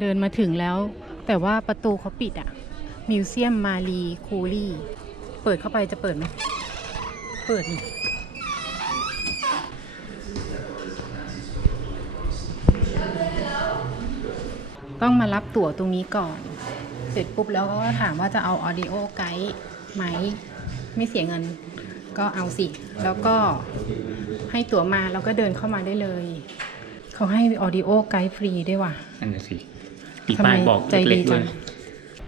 เดินมาถึงแล้ว แต่ว่าประตูเขาปิดอะมิวเซียมมารีคูลี่เปิดเข้าไปจะเปิดไหมเปิดนี่ต้องมารับตั๋วตรงนี้ก่อน เสร็จปุ๊บแล้วก็ถามว่าจะเอาออดิโอไกด์ไหม ไม่เสียเงิน ก็เอาสิ แล้วก็ให้ตั๋วมาแล้วก็เดินเข้ามาได้เลย เขาให้ออดิโอไกด์ฟรีด้วยว่ะ นั่นน่ะสิ มีป้ายบอกเล็กๆด้วย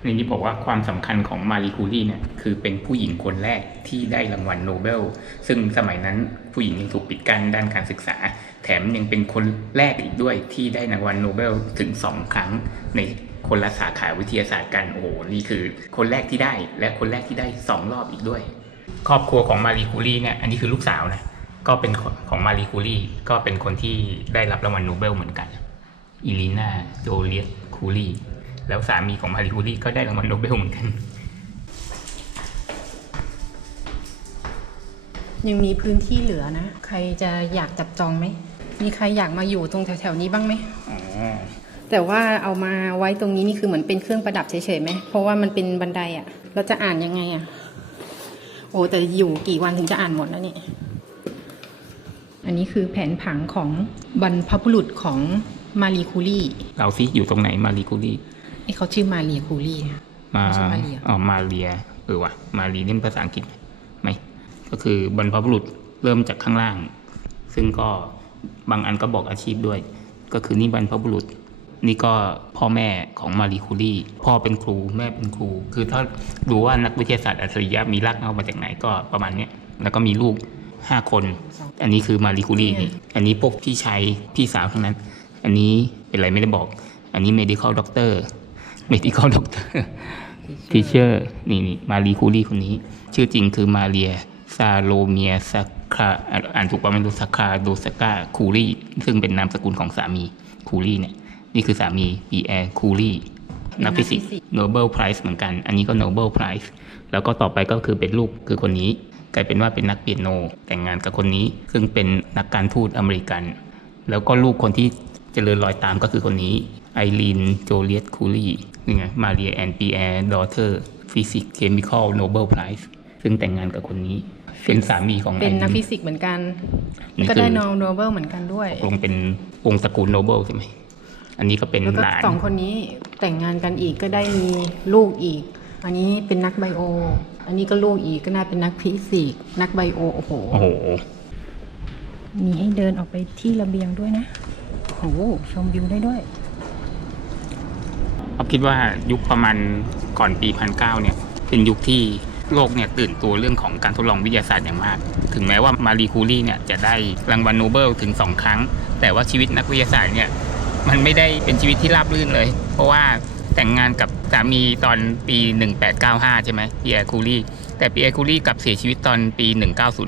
ในนี้บอกว่าความสำคัญของมารีคูรีเนี่ยคือเป็นผู้หญิงคนแรกที่ได้รางวัลโนเบล ซึ่งสมัยนั้นผู้หญิงยังถูกปิดกั้นด้านการศึกษา แถมยังเป็นคนแรกอีกด้วยที่ได้รางวัลโนเบลถึงสองครั้งในคนละสาขาวิทยาศาสตร์กันโอ้โหนี่คือคนแรกที่ได้และคนแรกที่ได้สองรอบอีกด้วย ครอบครัวของมารีคูรีเนี่ยอันนี้คือลูกสาวนะก็เป็นของมารีคูรีก็เป็นคนที่ได้รับรางวัลโนเบลเหมือนกันอิลีนาโจเลียต คูรีแล้วสามีของมารีคูรีก็ได้รางวัลโนเบลเหมือนกัน ยังมีพื้นที่เหลือนะ ใครจะอยากจับจองไหม มีใครอยากมาอยู่ตรงแถวๆนี้บ้างไหมแต่ว่าเอามาไว้ตรงนี้นี่คือเหมือนเป็นเครื่องประดับเฉยๆไหม เพราะว่ามันเป็นบันไดอะเราจะอ่านยังไงอะโอ้แต่อยู่กี่วันถึงจะอ่านหมดแล้วนี่อันนี้คือแผนผังของบรรพบุรุษของ มารีคูรี่เราซิอยู่ตรงไหนมารีคูรีไอ้เขาชื่อมารีคูรี่มาไม่ใช่มาเรียอ๋อมาเรียเออว่ะมารีนี่เป็นภาษาอังกฤษไหมก็คือบรรพบุรุษเริ่มจากข้างล่าง ซึ่งก็บางอันก็บอกอาชีพด้วย ก็คือนี่บรรพบุรุษ นี่ก็พ่อแม่ของมารีคูรีพ่อเป็นครูแม่เป็นครู คือถ้ารู้ว่านักวิทยาศาสตร์อัจฉริยะมีรากเหง้ามาจากไหนก็ประมาณเนี้ยแล้วก็มีลูกห้าคน อันนี้คือมารีคูรีนี่อันนี้พวกพี่ชายพี่สาวทั้งนั้น อันนี้เป็นอะไรไม่ได้บอก อันนี้ medical doctor medical doctor ทีเชอร์นี่นี่มารีคูรีคนนี้ ชื่อจริงคือมาเรียซาโลเมียสักคาอ่านถูกป่ะไม่รู้สักคาโดสกาคูรีซึ่งเป็นนามสกุลของสามีคูรีเนี่ย นี่คือสามีปีแอร์คูรีนักฟิสิกส์โนเบลไพรส์เหมือนกัน อันนี้ก็โนเบลไพรส์แล้วก็ต่อไปก็คือเป็นลูกคือคนนี้กลายเป็นว่าเป็นนักเปียโนแต่งงานกับคนนี้ ซึ่งเป็นนักการทูตอเมริกัน แล้วก็ลูกคนที่ เจริญรอยตามก็คือคนนี้ไอรีนโจเลียตคูรีนี่ไงมาเรียแอนปีแอร์ดอเตอร์ฟิสิกส์เคมีคอลโนเบลไพรส์ซึ่งแต่งงานกับคนนี้เป็นสามีของเป็นนักไอฟิรีสิกส์เหมือนกันนี่ก็คือได้นโนเบลเหมือนกันด้วยตกลงเป็นวงศ์ตระกูลโนเบลใช่ไหมอันนี้ก็เป็นแล้วก็หลานสองคนนี้แต่งงานกันอีกก็ได้มีลูกอีก อันนี้เป็นนักไบโอ อันนี้ก็ลูกอีกก็น่าเป็นนักฟิสิกส์นักไบโอโอ้โหโอ้โหมีให้เดินออกไปที่ระเบียงด้วยนะ โอ้ชมวิวได้ด้วยผมคิดว่ายุคประมาณก่อนปีพันเเนี่ย เป็นยุคที่โลกเนี่ยตื่นตัวเรื่องของการทดลองวิทยาศาสตร์อย่างมาก ถึงแม้ว่ามารีคูรีเนี่ยจะได้รางวัลโนเบลถึงสองครั้ง แต่ว่าชีวิตนักวิทยาศาสตร์เนี่ยมันไม่ได้เป็นชีวิตที่ราบรื่นเลย เพราะว่าแต่งงานกับสามีตอนปี 1895 ใช่ไหมปีแอคูรีแต่ปีแอคูรีกับเสียชีวิตตอนปี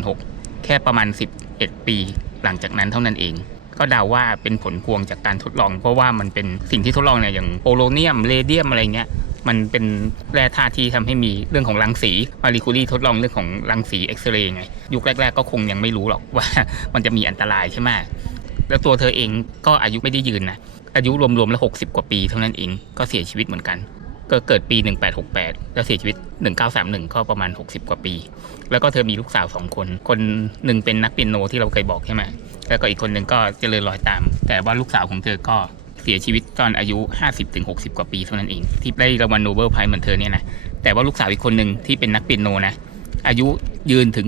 1906 แค่ประมาณ 11 ปี หลังจากนั้นเท่านั้นเอง ก็เดาว่าเป็นผลพวงจากการทดลอง เพราะว่ามันเป็นสิ่งที่ทดลองเนี่ยอย่างโพโลเนียมเรเดียมอะไรเงี้ยมันเป็นแร่ธาตุที่ทำให้มีเรื่องของรังสี มารีคูรีทดลองเรื่องของรังสีเอ็กซเรย์ไง ยุคแรก ๆ ก็คงยังไม่รู้หรอกว่ามันจะมีอันตรายใช่ไหมแล้วตัวเธอเองก็อายุไม่ได้ยืนนะ อายุรวมๆแล้ว60กว่าปีเท่านั้นเองก็เสียชีวิตเหมือนกัน ก็เกิดปี 1868 แล้วเสียชีวิต 1931 ก็ประมาณ 60 กว่าปี แล้วก็เธอมีลูกสาวสองคน คนหนึ่งเป็นนักเปียโนที่เราเคยบอกใช่ไหม แล้วก็อีกคนหนึ่งก็เจริญรอยตาม แต่ว่าลูกสาวของเธอก็เสียชีวิตตอนอายุ 50-60 กว่าปีเท่านั้นเอง ที่ได้รางวัลโนเบลไพรส์เหมือนเธอเนี่ยนะแต่ว่าลูกสาวอีกคนหนึ่งที่เป็นนักเปียโนนะอายุยืนถึง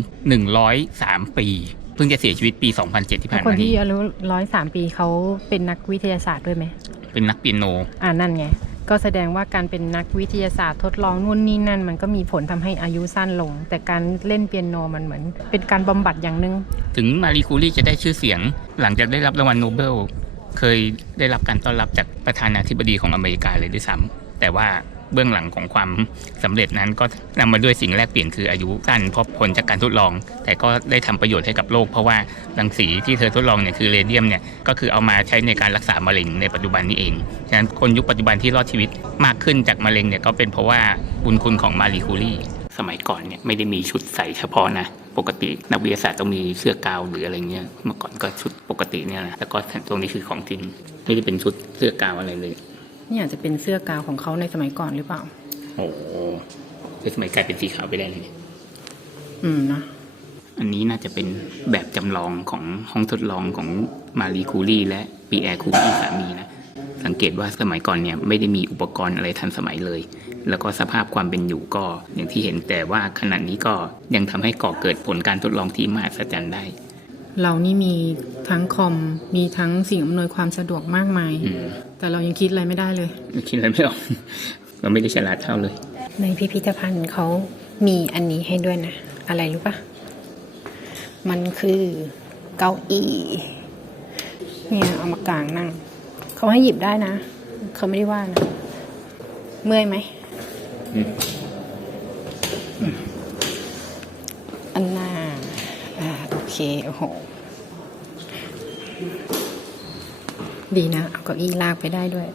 103 ปี เพิ่งจะเสียชีวิตปี 2007 ที่แล้ผ่าวนคนมาที่นี้อายุร้อยสามปีเขาเป็นนักวิทยาศาสตร์ด้วยไหมเป็นนักเปียโน อ่านั่นไง ก็แสดงว่าการเป็นนักวิทยาศาสตร์ทดลองนู่นนี่นั่น มันก็มีผลทำให้อายุสั้นลง แต่การเล่นเปียโนมันเหมือน เป็นการบำบัดอย่างหนึ่งถึงมารีคูรีจะได้ชื่อเสียง หลังจากได้รับรางวัลโนเบล เคยได้รับการต้อนรับจากประธานาธิบดีของอเมริกาเลยด้วยซ้ำแต่ว่า เบื้องหลังของความสำเร็จนั้นก็นำมาด้วยสิ่งแรกเปลี่ยนคืออายุสั้นเพราะผลจากการทดลอง แต่ก็ได้ทำประโยชน์ให้กับโลก เพราะว่ารังสีที่เธอทดลองเนี่ยคือเรเดียมเนี่ยก็คือเอามาใช้ในการรักษามะเร็งในปัจจุบันนี้เองฉะนั้นคนยุคปัจจุบันที่รอดชีวิตมากขึ้นจากมะเร็งเนี่ยก็เป็นเพราะว่าบุญคุณของมารีคูรีสมัยก่อนเนี่ยไม่ได้มีชุดใส่เฉพาะนะปกตินักวิทยาศาสตร์ต้องมีเสื้อกาวหรืออะไรเงี้ยเมื่อก่อนก็ชุดปกติเนี่ยนะแล้วก็ตรงนี้คือของจริงไม่ได้เป็นชุดเสื้อกาวอะไรเลย นี่อาจจะเป็นเสื้อกาวของเขาในสมัยก่อนหรือเปล่า โอ้คือสมัยกลายเป็นสีขาวไปได้เลยเนี่ยอืมนะ อันนี้น่าจะเป็นแบบจำลองของห้องทดลองของมารีคูรีและปีแอร์คูรีสามีนะ สังเกตว่าสมัยก่อนเนี่ยไม่ได้มีอุปกรณ์อะไรทันสมัยเลย แล้วก็สภาพความเป็นอยู่ก็อย่างที่เห็นแต่ว่าขณะนี้ก็ยังทำให้ก่อเกิดผลการทดลองที่มหัศจรรย์ได้ เรานี่มีทั้งคอมมีทั้งสิ่งอำนวยความสะดวกมากมายอืมแต่เรายังคิดอะไรไม่ได้เลยคิดอะไรไม่ออกเราไม่ได้ฉลาดเท่าเลย ในพิพิธภัณฑ์เขามีอันนี้ให้ด้วยนะ อะไรรู้ปะมันคือเก้าอี้เนี่ยเอามากางนั่งเขาให้หยิบได้นะเขาไม่ได้ว่านะเมื่อยไหม อืม อันน่าอ่าโอ เค โอ้โห ดีนะ เอาเก้าอี้ลากไปได้ด้วย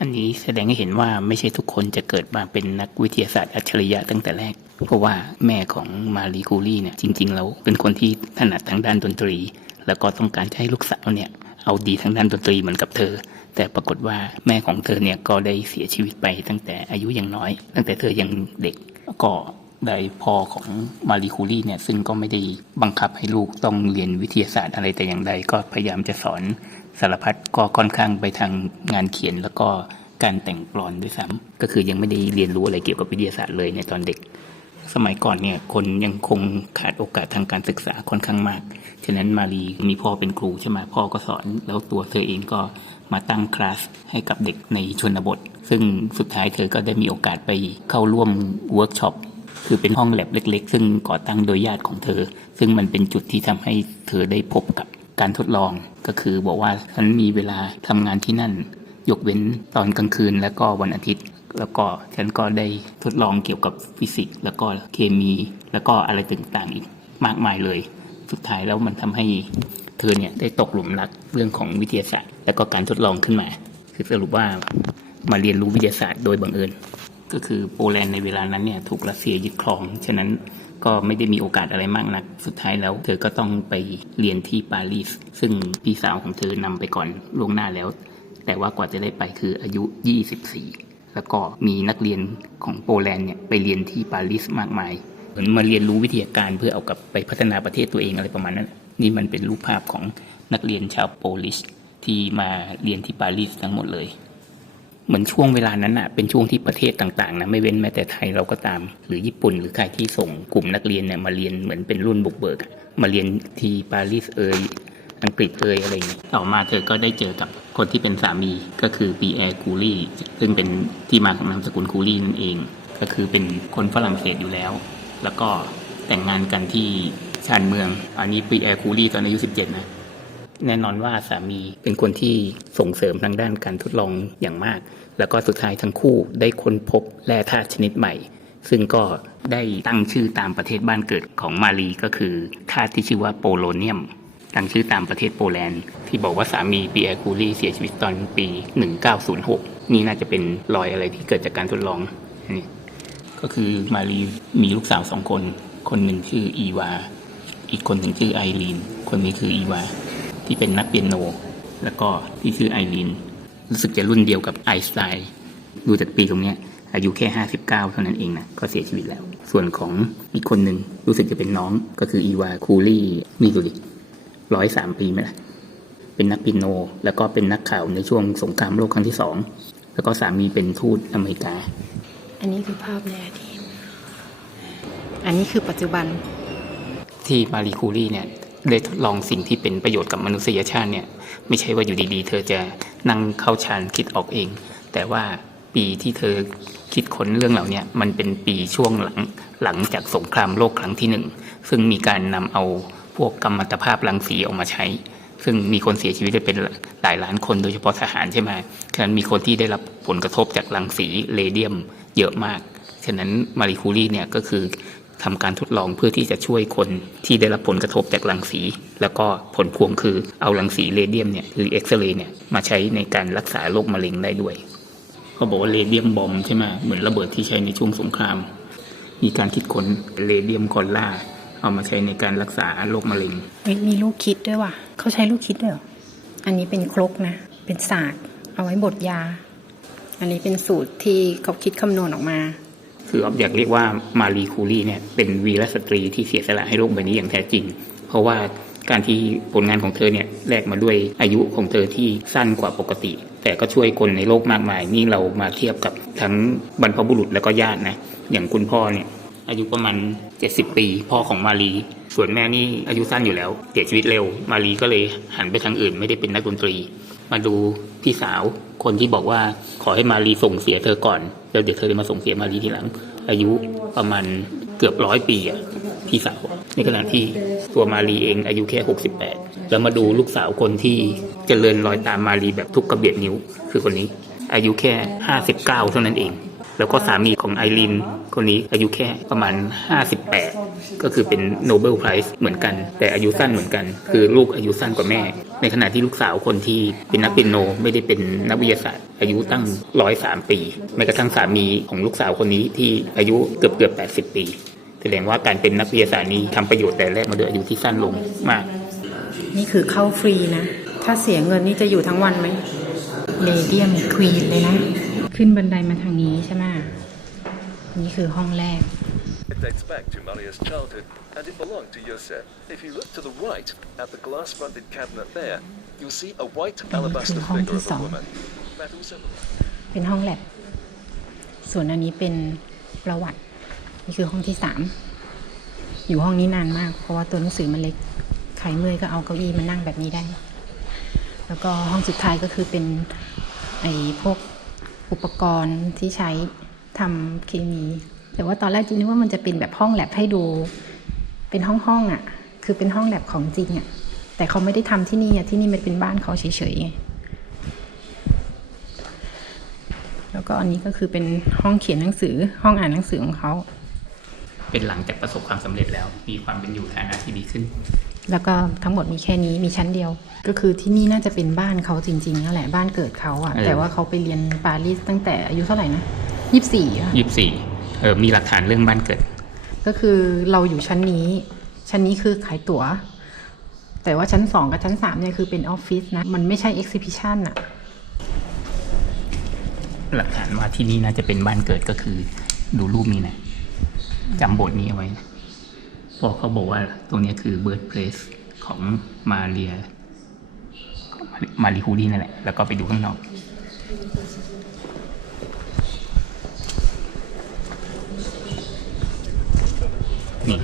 อันนี้แสดงให้เห็นว่าไม่ใช่ทุกคนจะเกิดมาเป็นนักวิทยาศาสตร์อัจฉริยะตั้งแต่แรก เพราะว่าแม่ของมารีคูรีเนี่ยจริงๆแล้วเป็นคนที่ถนัดทางด้านดนตรี แล้วก็ต้องการจะให้ลูกสาวเนี่ยเอาดีทางด้านดนตรีเหมือนกับเธอ แต่ปรากฏว่าแม่ของเธอเนี่ยก็ได้เสียชีวิตไปตั้งแต่อายุยังน้อย ตั้งแต่เธอยังเด็กแล้วก็ ได้พ่อของมารีคูรีเนี่ยซึ่งก็ไม่ได้บังคับให้ลูกต้องเรียนวิทยาศาสตร์อะไรแต่อย่างใด ก็พยายามจะสอนสารพัดก็ค่อนข้างไปทางงานเขียนแล้วก็การแต่งกลอนด้วยซ้ำก็คือยังไม่ได้เรียนรู้อะไรเกี่ยวกับวิทยาศาสตร์เลยในตอนเด็ก สมัยก่อนเนี่ยคนยังคงขาดโอกาสทางการศึกษาค่อนข้างมาก ฉะนั้นมารีมีพ่อเป็นครูใช่ไหมพ่อก็สอนแล้วตัวเธอเองก็มาตั้งคลาสให้กับเด็กในชนบท ซึ่งสุดท้ายเธอก็ได้มีโอกาสไปเข้าร่วมเวิร์กช็อป คือเป็นห้องแลบเล็ก ๆ ซึ่งก่อตั้งโดยญาติของเธอ ซึ่งมันเป็นจุดที่ทำให้เธอได้พบกับการทดลอง ก็คือบอกว่าฉันมีเวลาทำงานที่นั่น ยกเว้นตอนกลางคืนและก็วันอาทิตย์ แล้วก็ฉันก็ได้ทดลองเกี่ยวกับฟิสิกส์ แล้วก็เคมี แล้วก็อะไรต่างๆอีกมากมายเลย สุดท้ายแล้วมันทำให้เธอเนี่ยได้ตกหลุมรักเรื่องของวิทยาศาสตร์ และก็การทดลองขึ้นมา คือสรุปว่ามาเรียนรู้วิทยาศาสตร์โดยบังเอิญ ก็คือโปแลนด์ในเวลานั้นเนี่ยถูกรัสเซียยึดครอง ฉะนั้นก็ไม่ได้มีโอกาสอะไรมากนัก สุดท้ายแล้ว เธอก็ต้องไปเรียนที่ปารีส ซึ่งพี่สาวของเธอนำไปก่อนล่วงหน้าแล้ว แต่ว่ากว่าจะได้ไปคืออายุ 24 แล้วก็มีนักเรียนของโปแลนด์เนี่ยไปเรียนที่ปารีสมากมายเหมือนมาเรียนรู้วิทยาการเพื่อเอากลับไปพัฒนาประเทศตัวเองอะไรประมาณนั้น นี่มันเป็นรูปภาพของนักเรียนชาวโปลิชที่มาเรียนที่ปารีสทั้งหมดเลย เหมือนช่วงเวลานั้นอะเป็นช่วงที่ประเทศต่างๆนะไม่เว้นแม้แต่ไทยเราก็ตาม หรือญี่ปุ่นหรือใครที่ส่งกลุ่มนักเรียนเนี่ยมาเรียนเหมือนเป็นรุ่นบุกเบิก มาเรียนที่ปารีสเอยอังกฤษเอยอะไรอย่างนี้ต่อมาเธอก็ได้เจอกับคนที่เป็นสามีก็คือปีแอร์คูรีซึ่งเป็นที่มาของนามสกุลคูรีนั่นเอง ก็คือเป็นคนฝรั่งเศสอยู่แล้ว แล้วก็แต่งงานกันที่ชานเมือง อันนี้ปีแอร์คูรีตอนอายุ 17 นะ แน่นอนว่าสามีเป็นคนที่ส่งเสริมทางด้านการทดลองอย่างมาก แล้วก็สุดท้ายทั้งคู่ได้ค้นพบแร่ธาตุชนิดใหม่ ซึ่งก็ได้ตั้งชื่อตามประเทศบ้านเกิดของมารีก็คือธาตุที่ชื่อว่าโปโลเนียม ตั้งชื่อตามประเทศโปแลนด์ ที่บอกว่าสามีปีแอร์คูรีเสียชีวิตตอนปี 1906 นี่น่าจะเป็นรอยอะไรที่เกิดจากการทดลองนี่ก็คือมารีมีลูกสาวสองคน คนหนึ่งชื่ออีวา อีกคนหนึ่งชื่อไอรีน คนนี้คืออีวา ที่เป็นนักเปียโน แล้วก็ที่ชื่อไอรีนรู้สึกจะรุ่นเดียวกับไอน์สไตน์ดูจากปีตรงเนี้ยอายุแค่ห้าสิบเก้าเท่านั้นเองนะ ก็เสียชีวิตแล้ว ส่วนของอีกคนหนึ่งรู้สึกจะเป็นน้องก็คืออีวาคูลี่นี่ดูดิร้อยสามปีไหมล่ะ เป็นนักเปียโน แล้วก็เป็นนักข่าวในช่วงสงครามโลกครั้งที่สอง แล้วก็สามีเป็นทูตอเมริกา อันนี้คือภาพในอดีตอันนี้คือปัจจุบันที่มารีคูรีเนี่ย ได้ทดลองสิ่งที่เป็นประโยชน์กับมนุษยชาติเนี่ยไม่ใช่ว่าอยู่ดีๆ เธอจะนั่งเข้าฌานคิดออกเอง แต่ว่าปีที่เธอคิดค้นเรื่องเหล่านี้มันเป็นปีช่วงหลังหลังจากสงครามโลกครั้งที่หนึ่งซึ่งมีการนำเอาพวกกัมมัตภาพรังสีออกมาใช้ ซึ่งมีคนเสียชีวิตไปเป็นหลายล้านคนโดยเฉพาะทหารใช่ไหมฉะนั้นมีคนที่ได้รับผลกระทบจากรังสีเรเดียมเยอะมาก ฉะนั้นมารีคูรีเนี่ยก็คือ ทำการทดลองเพื่อที่จะช่วยคนที่ได้รับผลกระทบจากรังสี แล้วก็ผลพวงคือเอารังสีเรเดียมเนี่ยหรือเอ็กซเรย์เนี่ยมาใช้ในการรักษาโรคมะเร็งได้ด้วยเขาบอกว่าเรเดียมบอมใช่ไหมเหมือนระเบิดที่ใช้ในช่วงสงคราม มีการคิดค้นเรเดียมคอลล่าเอามาใช้ในการรักษาโรคมะเร็งเฮ้ยมีลูกคิดด้วยว่ะเขาใช้ลูกคิดด้วยเหรออันนี้เป็นครกนะ เป็นศาสตร์ เอาไว้บดยา อันนี้เป็นสูตรที่เขาคิดคำนวณออกมา คือออบอยากเรียกว่ามารีคูรีเนี่ยเป็นวีรสตรีที่เสียสละให้โลกใบนี้อย่างแท้จริง เพราะว่าการที่ผลงานของเธอเนี่ยแลกมาด้วยอายุของเธอที่สั้นกว่าปกติ แต่ก็ช่วยคนในโลกมากมาย นี่เรามาเทียบกับทั้งบรรพบุรุษแล้วก็ญาตินะอย่างคุณพ่อเนี่ยอายุประมาณ 70 ปี พ่อของมารีส่วนแม่นี่อายุสั้นอยู่แล้วเสียชีวิตเร็ว มารีก็เลยหันไปทางอื่นไม่ได้เป็นนักดนตรี มาดูพี่สาว คนที่บอกว่าขอให้มารีส่งเสียเธอก่อนแล้วเดี๋ยวเธอจะมาส่งเสียมารีทีหลัง อายุประมาณเกือบร้อยปีอะพี่สาวในขณะที่ตัวมารีเองอายุแค่ 68 แล้วมาดูลูกสาวคนที่เจริญรอยตามมารีแบบทุกกระเบียดนิ้ว คือคนนี้ อายุแค่ 59 เท่านั้นเอง แล้วก็สามีของไอรินคนนี้อายุแค่ประมาณ 58 ก็คือเป็นโนเบลไพรส์เหมือนกัน แต่อายุสั้นเหมือนกัน คือลูกอายุสั้นกว่าแม่ ในขณะที่ลูกสาวคนที่เป็นนักเปียโน ไม่ได้เป็นนักวิทยาศาสตร์ อายุตั้ง103ปีแม้กระทั่งสามีของลูกสาวคนนี้ที่อายุเกือบเกือบ80ปี แสดงว่าการเป็นนักวิทยาศาสตร์นี้ทำประโยชน์แต่แรกมาด้วยอายุที่สั้นลงมาก นี่คือเข้าฟรีนะ ถ้าเสียเงินนี่จะอยู่ทั้งวันไหมเลเดียมควีนเลยนะ ขึ้นบันไดมาทางนี้ใช่ไหมนี่คือห้องแรก It dates back to Maria's childhood, and it belonged to Yosef. If you look to the right, at the glass-fronted cabinet there, you'll see a white alabaster คือห้อง figure ที่ of ส a อง woman. That also belongs เป็นห้องแลบ ส่วนอันนี้เป็นประวัติ นี่คือห้องที่สาม อยู่ห้องนี้นานมาก เพราะว่าตัวหนังสือมันเล็ก ใครเมื่อยก็เอาเก้าอี้มานั่งแบบนี้ได้ แล้วก็ห้องสุดท้ายก็คือเป็นไอ้พวกอุปกรณ์ที่ใช้ทำเคมี แต่ว่าตอนแรกจริงนึกว่ามันจะเป็นแบบห้องแลบให้ดู เป็นห้องห้องๆอะ คือเป็นห้องแลบของจริงอะ แต่เขาไม่ได้ทำที่นี่อะ ที่นี่มันเป็นบ้านเขาเฉยๆไงแล้วก็อันนี้ก็คือเป็นห้องเขียนหนังสือ ห้องอ่านหนังสือของเขา เป็นหลังจากประสบความสำเร็จแล้ว มีความเป็นอยู่ฐานะที่ดีขึ้น แล้วก็ทั้งหมดมีแค่นี้มีชั้นเดียว ก็คือที่นี่น่าจะเป็นบ้านเขาจริงๆนั่นแหละบ้านเกิดเขาอะเออแต่ว่าเขาไปเรียนปารีสตั้งแต่อายุเท่าไหร่นะยี่สิบสี่อะยี่สิบสี่เออมีหลักฐานเรื่องบ้านเกิด ก็คือเราอยู่ชั้นนี้ ชั้นนี้คือขายตั๋ว แต่ว่าชั้นสองกับชั้นสามเนี่ยคือเป็นออฟฟิศนะ มันไม่ใช่เอ็กซิบิชันอะหลักฐานว่าที่นี่น่าจะเป็นบ้านเกิดก็คือ ดูรูปนี้นะจำบทนี้เอาไว้นะพอเขาบอกว่าตรงนี้คือ birthplace ของมาเรียมาริฮูดีนั่นแหละ แล้วก็ไปดูข้างนอก นี่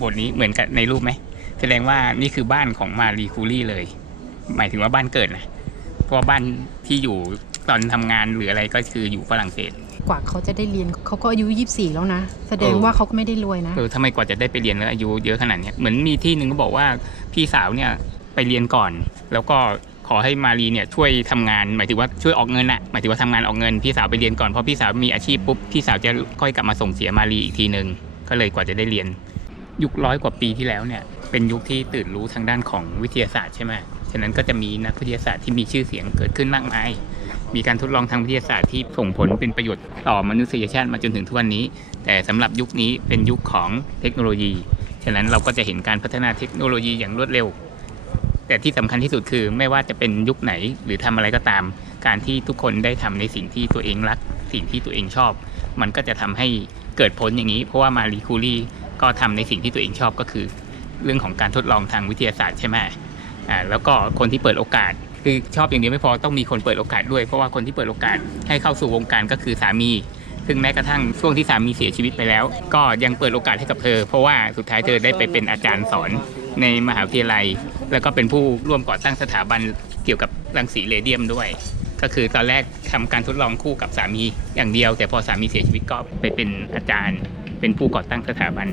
บทนี้เหมือนกับในรูปไหมแสดงว่านี่คือบ้านของมารีคูรี่เลย หมายถึงว่าบ้านเกิดนะเพราะว่าบ้านที่อยู่ตอนทำงานหรืออะไรก็คืออยู่ฝรั่งเศส กว่าเขาจะได้เรียนเขาก็อายุยี่สิบสี่แล้วนะ แสดงเออว่าเขาก็ไม่ได้รวยนะเออทำไมกว่าจะได้ไปเรียนแล้วอายุเยอะขนาดเนี้ยเหมือนมีที่หนึ่งก็บอกว่าพี่สาวเนี่ยไปเรียนก่อน แล้วก็ขอให้มารีเนี่ยช่วยทำงานหมายถึงว่าช่วยออกเงินอะหมายถึงว่าทำงานออกเงินพี่สาวไปเรียนก่อนเพราะพี่สาวมีอาชีพปุ๊บพี่สาวจะค่อยกลับมาส่งเสียมารีอีกทีหนึ่ง ก็เลยกว่าจะได้เรียน ยุคร้อยกว่าปีที่แล้วเนี่ยเป็นยุคที่ตื่นรู้ทางด้านของวิทยาศาสตร์ใช่ไหมฉะนั้นก็จะมีนักวิทยาศาสตร์ที่มีชื่อเสียงเกิดขึ้นมากมาย มีการทดลองทางวิทยาศาสตร์ที่ส่งผลเป็นประโยชน์ต่อมนุษยชาติมาจนถึงทุกวันนี้ แต่สำหรับยุคนี้เป็นยุคของเทคโนโลยี ฉะนั้นเราก็จะเห็นการพัฒนาเทคโนโลยีอย่างรวดเร็ว แต่ที่สำคัญที่สุดคือไม่ว่าจะเป็นยุคไหนหรือทำอะไรก็ตาม การที่ทุกคนได้ทำในสิ่งที่ตัวเองรัก สิ่งที่ตัวเองชอบ มันก็จะทำให้เกิดผลอย่างนี้ เพราะว่ามารีคูรีก็ทำในสิ่งที่ตัวเองชอบก็คือ เรื่องของการทดลองทางวิทยาศาสตร์ใช่ไหมอ่าแล้วก็คนที่เปิดโอกาสคือชอบอย่างเดียวไม่พอต้องมีคนเปิดโอกาสด้วยเพราะว่าคนที่เปิดโอกาสให้เข้าสู่วงการก็คือสามี ซึ่งแม้กระทั่งช่วงที่สามีเสียชีวิตไปแล้ว ก็ยังเปิดโอกาสให้กับเธอ เพราะว่าสุดท้ายเธอได้ไปเป็นอาจารย์สอนในมหาวิทยาลัย แล้วก็เป็นผู้ร่วมก่อตั้งสถาบันเกี่ยวกับรังสีเรเดียมด้วย ก็คือตอนแรกทำการทดลองคู่กับสามีอย่างเดียว แต่พอสามีเสียชีวิตก็ไปเป็นอาจารย์ เป็นผู้ก่อตั้งสถาบัน